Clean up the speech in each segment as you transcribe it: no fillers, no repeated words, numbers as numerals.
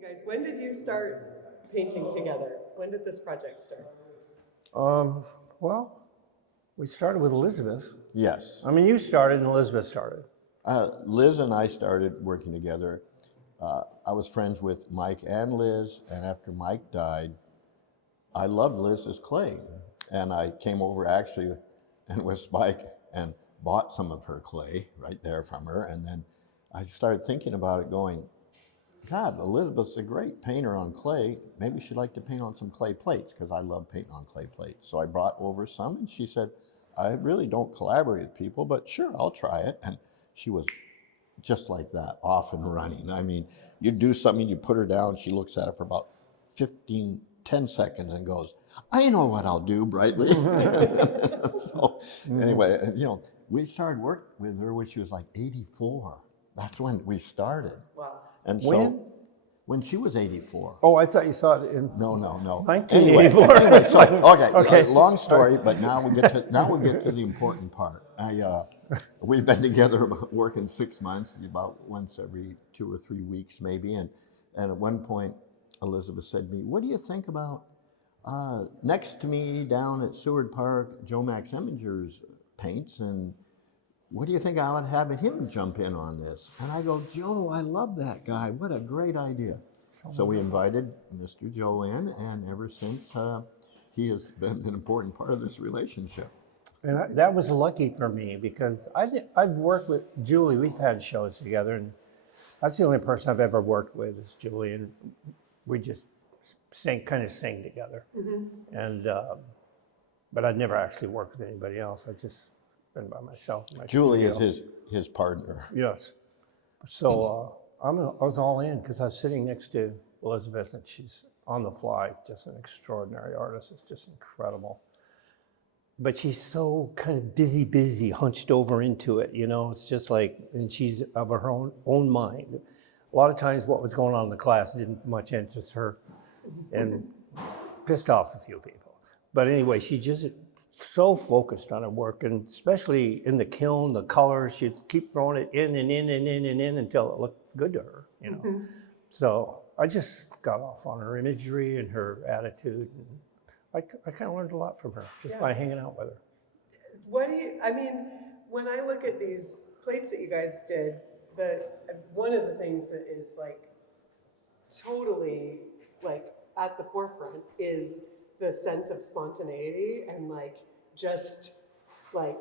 you guys. When did you start painting together? When did this project start? Well, we started with Elizabeth. Yes. I mean, you started and Elizabeth started. Liz and I started working together. I was friends with Mike and Liz, and after Mike died, I loved Liz's clay. And I came over actually and with Spike and bought some of her clay right there from her. And then I started thinking about it going, God, Elizabeth's a great painter on clay. Maybe she'd like to paint on some clay plates because I love painting on clay plates. So I brought over some and she said, I really don't collaborate with people, but sure, I'll try it. And she was just like that, off and running. I mean, you do something, you put her down, she looks at it for about 10 seconds and goes, I know what I'll do, Brightly. So anyway, you know, we started work with her when she was like 84. That's when we started. Wow. And so when she was 84. Oh, I thought you saw it in No. 1984. Anyway, so, Okay. Long story, but now we get to the important part. We've been together working 6 months, about once every 2 or 3 weeks maybe, and at one point Elizabeth said to me, what do you think about next to me down at Seward Park, Joe Max Emminger's paints, and what do you think about having him jump in on this? And I go, Joe, I love that guy. What a great idea. So we invited Mr. Joe in, and ever since, he has been an important part of this relationship. And that was lucky for me because I've worked with Julie. We've had shows together, and that's the only person I've ever worked with is Julie, and we just kind of sing together. Mm-hmm. And but I'd never actually worked with anybody else. I just been by myself. In my Julie studio. is his partner. Yes. So I was all in because I was sitting next to Elizabeth, and she's on the fly, just an extraordinary artist. It's just incredible. But she's so kind of busy, hunched over into it, you know? It's just like, and she's of her own mind. A lot of times what was going on in the class didn't much interest her and pissed off a few people. But anyway, she just so focused on her work, and especially in the kiln, the colors, she'd keep throwing it in and in and in and in until it looked good to her, you know? Mm-hmm. So I just got off on her imagery and her attitude. And I kind of learned a lot from her just by hanging out with her. I mean, when I look at these plates that you guys did, one of the things that is like totally like at the forefront is the sense of spontaneity and like just like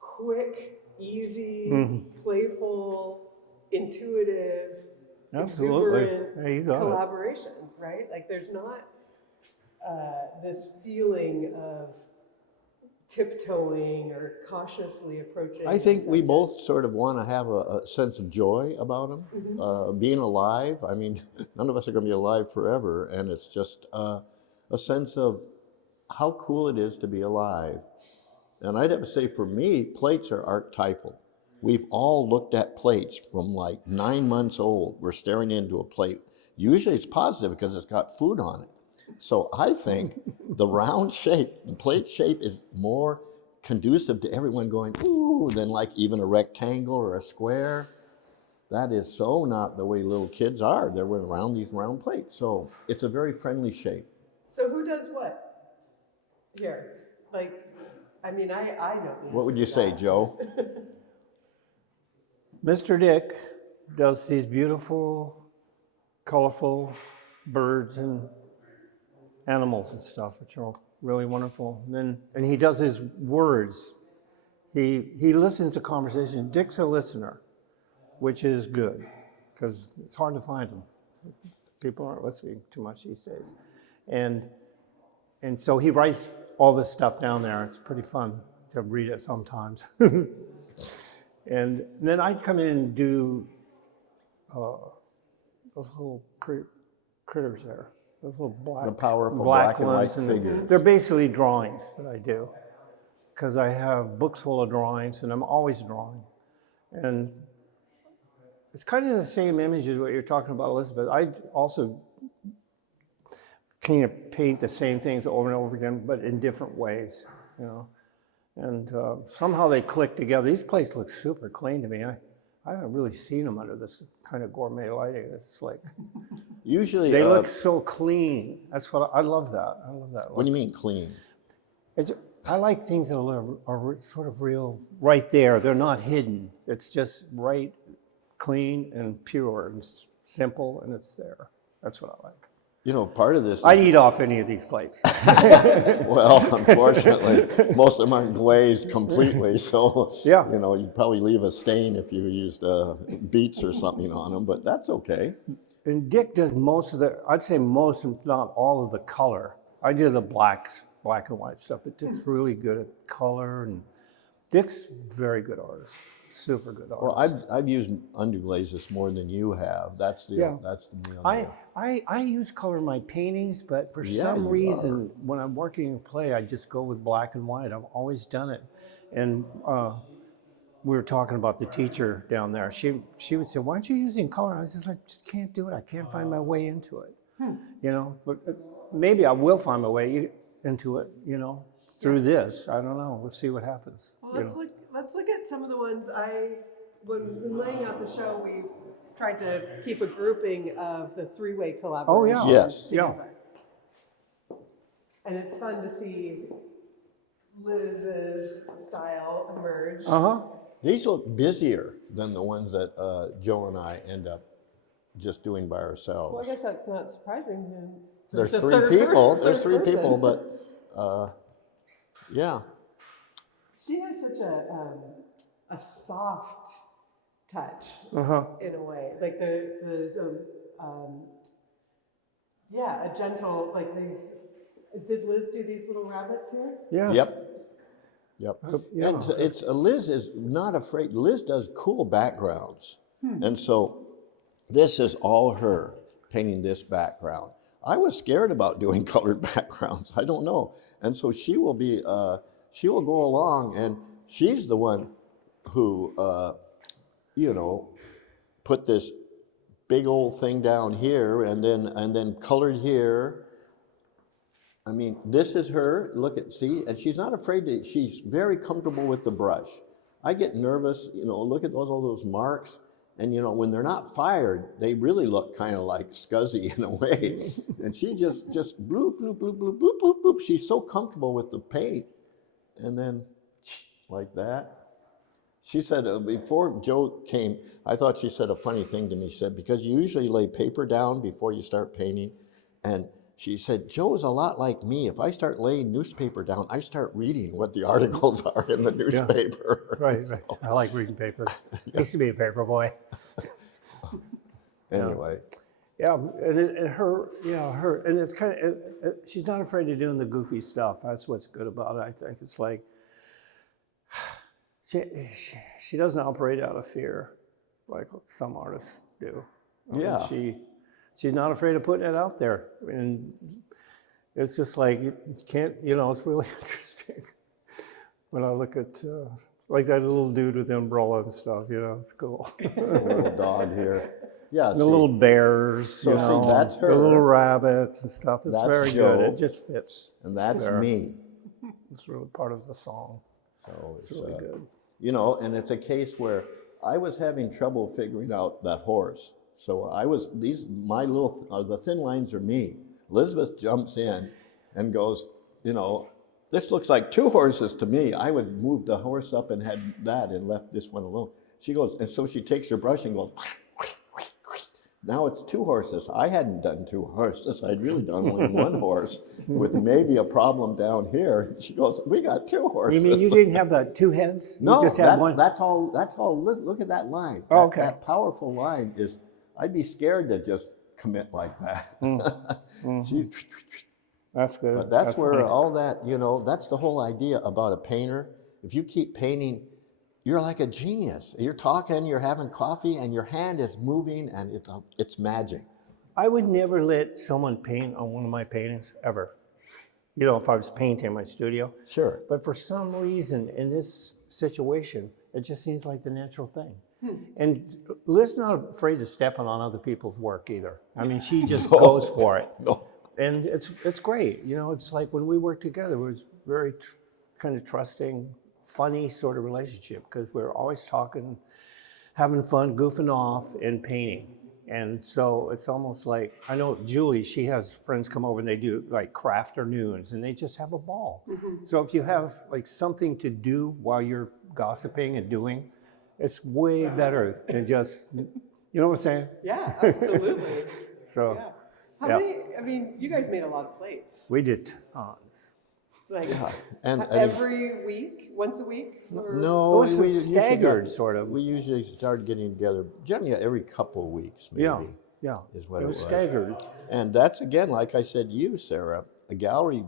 quick, easy, playful, intuitive, exuberant collaboration, right? Like there's not this feeling of tiptoeing or cautiously approaching. I think we both sort of want to have a sense of joy about them, mm-hmm. Being alive. I mean, none of us are going to be alive forever, and it's just a sense of how cool it is to be alive. And I'd have to say, for me, plates are archetypal. We've all looked at plates from like 9 months old. We're staring into a plate. Usually it's positive because it's got food on it. So I think the round shape, the plate shape is more conducive to everyone going, ooh, than like even a rectangle or a square. That is so not the way little kids are. They're around these round plates. So it's a very friendly shape. So who does what here? Like, I mean, I know. What would you say, Joe? Mr. Dick does these beautiful, colorful birds and animals and stuff, which are really wonderful. And he does his words. He listens to conversation. Dick's a listener, which is good, because it's hard to find them. People aren't listening too much these days. And so he writes all this stuff down there. It's pretty fun to read it sometimes. And then I'd come in and do those little critters there. Those little black, the powerful black and white ones, figures. They're basically drawings that I do, because I have books full of drawings, and I'm always drawing. And it's kind of the same image as what you're talking about, Elizabeth. I also kind of paint the same things over and over again, but in different ways, you know. And somehow they click together. These plates look super clean to me. I haven't really seen them under this kind of gourmet lighting. It's like Usually, They look so clean. That's what I love that. I love that. what do you mean clean? I like things that are sort of real right there. They're not hidden. It's just right, clean, and pure, and simple, and it's there. That's what I like. You know, part of this. I'd eat off any of these plates. Well, unfortunately, most of them aren't glazed completely, so Yeah. you know, you'd probably leave a stain if you used beets or something on them, but that's okay. And Dick does most of I'd say most, if not all of the color. I do the black and white stuff, but Dick's really good at color, and Dick's very good artist, super good artist. Well, I've used underglazes more than you have. That's the I use color in my paintings, but for Yeah, some you reason, when I'm working a play, I just go with black and white. I've always done it. And we were talking about the teacher down there. She would say, "Why aren't you using color?" I was just like, "Just can't do it. I can't find my way into it." You know, but maybe I will find my way into it, you know, through this. I don't know. We'll see what happens. Well, let's look at some of the ones when laying out the show, we tried to keep a grouping of the three-way collaboration. Oh, yeah. Yes. Yeah. And it's fun to see Liz's style emerge. Uh-huh. These look busier than the ones that Joe and I end up just doing by ourselves. Well, I guess that's not surprising. Then. There's a three third people. person- There's three third people, person. but yeah. She has such a soft touch Uh-huh. in a way, like there's a gentle, like these. Did Liz do these little rabbits here? Yes. Yep. Yeah. And it's Liz is not afraid. Liz does cool backgrounds, and so this is all her painting this background. I was scared about doing colored backgrounds. I don't know, and so she will be. She will go along, and she's the one who, put this big old thing down here, and then colored here. I mean, this is her. Look at, see, and she's not afraid to. She's very comfortable with the brush. I get nervous, look at all those marks, and when they're not fired, they really look kind of like scuzzy in a way. And she just bloop, bloop, bloop, bloop, bloop, bloop, bloop. She's so comfortable with the paint, and then like that. She said before Joe came, I thought she said a funny thing to me. She said, because you usually lay paper down before you start painting, and she said, Joe's a lot like me. If I start laying newspaper down, I start reading what the articles are in the newspaper. Right. I like reading paper. I used to be a paper boy. Anyway. Yeah, and her, and it's kind of, she's not afraid of doing the goofy stuff. That's what's good about it, I think. It's like, she doesn't operate out of fear like some artists do. I mean, she's not afraid of putting it out there. And it's just like, you can't, it's really interesting. When I look at, like that little dude with the umbrella and stuff, it's cool. A little dog here. Yeah. The little bears, So see, that's her. the little rabbits and stuff. It's That's very Joe. good. It just fits. And that's there. me. It's really part of the song. So It's really good. And it's a case where I was having trouble figuring out that horse. So the thin lines are me. Elizabeth jumps in and goes, this looks like two horses to me. I would move the horse up and had that and left this one alone. She goes, and so she takes her brush and goes, now it's two horses. I hadn't done two horses. I'd really done only one horse with maybe a problem down here. She goes, we got two horses. You mean you didn't have the two heads? No, you just had one? that's all. Look at that line. Oh, okay. That powerful line is, I'd be scared to just commit like that. She's, That's good. but that's where funny. all that, that's the whole idea about a painter. If you keep painting, you're like a genius. You're talking, you're having coffee, and your hand is moving, and it's magic. I would never let someone paint on one of my paintings, ever. If I was painting in my studio. Sure. But for some reason, in this situation, it just seems like the natural thing. And Liz's not afraid of stepping on other people's work either. I mean, she just goes for it. No. And it's great. It's like when we worked together, it was very kind of trusting, funny sort of relationship because we're always talking, having fun, goofing off, and painting. And so it's almost like, I know Julie, she has friends come over and they do like craft afternoons and they just have a ball. So if you have like something to do while you're gossiping and doing, it's way better than just, you know what I'm saying? Yeah, absolutely. So Yeah. How yeah. many, I mean, you guys made a lot of plates. we did tons. Like And every week, once a week? Or? no, Those we are usually staggered, got- sort of. We usually started getting together generally every couple of weeks, maybe. Yeah, Is what it it was was. staggered. And that's again, like I said to you, Sarah, a gallery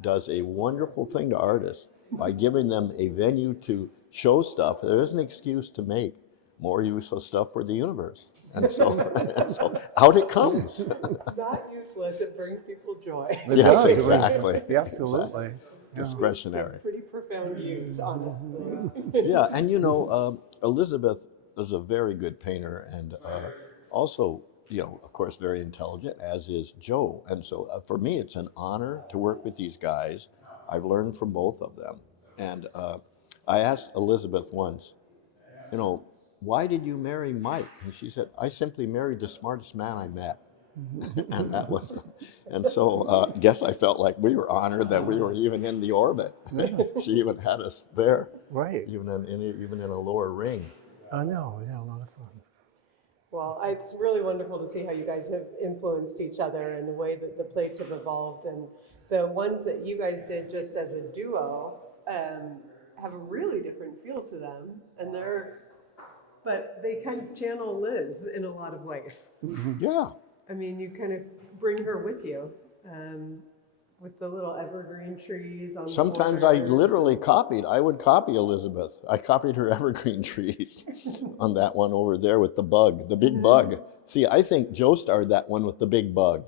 does a wonderful thing to artists by giving them a venue to show stuff. There is an excuse to make more use of stuff for the universe. And so, and so out it comes. Not useless, it brings people joy. It Yes, does, exactly. Yeah, absolutely. Discretionary. Pretty profound use, honestly. Yeah, and you know, Elizabeth is a very good painter and also, you know, of course, very intelligent, as is Joe. And so for me, it's an honor to work with these guys. I've learned from both of them. And I asked Elizabeth once, you know, why did you marry Mike? And she said, I simply married the smartest man I met. And that was, and so I guess I felt like we were honored that we were even in the orbit. She even had us there, Right. even in a lower ring. I know, we had a lot of fun. Well, it's really wonderful to see how you guys have influenced each other and the way that the plates have evolved. And the ones that you guys did just as a duo have a really different feel to them. And but they kind of channel Liz in a lot of ways. Yeah. I mean, you kind of bring her with you with the little evergreen trees on Sometimes the I border. literally I would copy Elizabeth. I copied her evergreen trees on that one over there with the bug, the big bug. See, I think Joe started that one with the big bug.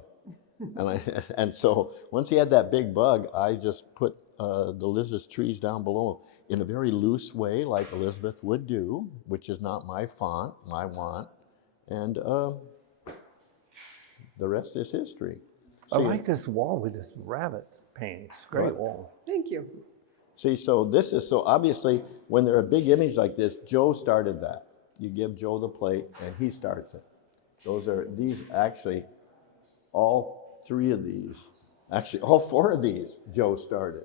And so once he had that big bug, I just put the Liz's trees down below in a very loose way, like Elizabeth would do, which is not my font, my want. And the rest is history. I like this wall with this rabbit painting. It's a great Right. wall. Thank you. See, so this is, so obviously, when there are big images like this, Joe started that. You give Joe the plate, and he starts it. These actually, all three of these, actually, all four of these, Joe started.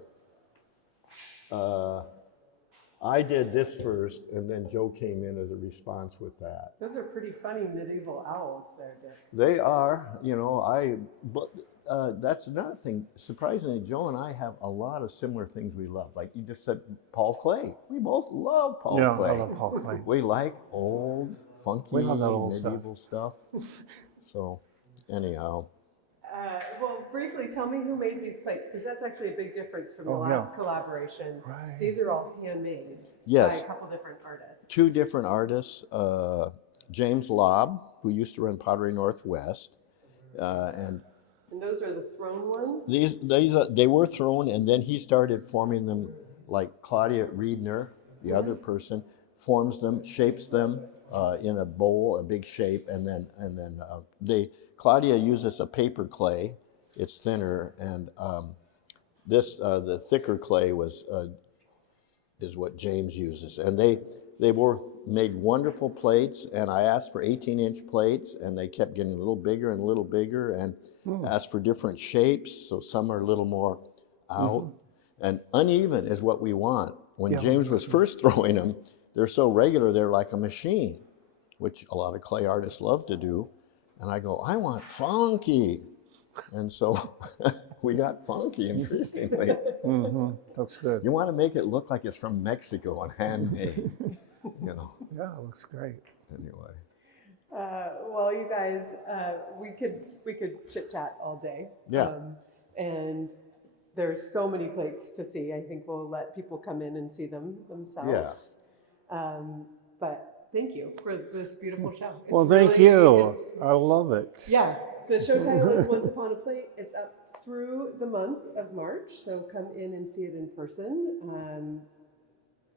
I did this first, and then Joe came in as a response with that. Those are pretty funny medieval owls there, Dick. They are, you know, but that's another thing. Surprisingly, Joe and I have a lot of similar things we love. Like you just said, Paul Klee. We both love Paul Klee. I love Paul Klee. We like old, funky, We love that old medieval stuff. So, anyhow. Well, briefly, tell me who made these plates, because that's actually a big difference from the Oh, last yeah. collaboration. Right. These are all handmade by Yes. a couple different artists. Two different artists, James Lobb, who used to run Pottery Northwest, and And those are the thrown ones? they were thrown, and then he started forming them like Claudia Riedner, the other person, forms them, shapes them in a bowl, a big shape, and then Claudia uses a paper clay. It's thinner, and the thicker clay is what James uses, and they both made wonderful plates. And I asked for 18-inch plates, and they kept getting a little bigger and a little bigger, and asked for different shapes. So some are a little more out, and uneven is what we want. When James was first throwing them, they're so regular, they're like a machine, which a lot of clay artists love to do. And I go, I want funky. And so we got funky increasingly. Looks good. You want to make it look like it's from Mexico and handmade, you know. Yeah, it looks great. Anyway. Well, you guys, we could chit chat all day. Yeah. And there's so many plates to see. I think we'll let people come in and see them themselves. But thank you for this beautiful show. It's Well, thank really- you. it's- I love it. Yeah, the show title is Once Upon a Plate. It's up through the month of March, so come in and see it in person.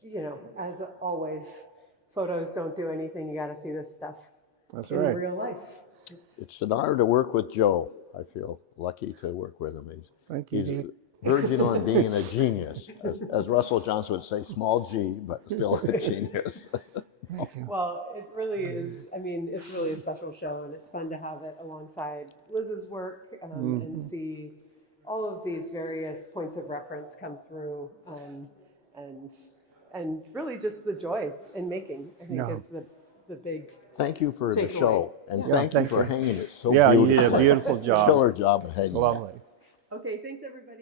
You know, as always, photos don't do anything. You got to see this stuff That's in right. real life. It's an honor to work with Joe. I feel lucky to work with him. Thank you, He's Dick. verging on being a genius. As Russell Johnson would say, small G, but still a genius. Thank you. Well, it really is, I mean, it's really a special show, and it's fun to have it alongside Liz's work and see all of these various points of reference come through, and really just the joy in making, I think, Yeah. is the big. Thank you for the Takeaway. show, and Yeah. thank you Thank for you. hanging it so Yeah, you beautifully. did a beautiful job. Killer job of hanging It's it. lovely. Okay, thanks everybody.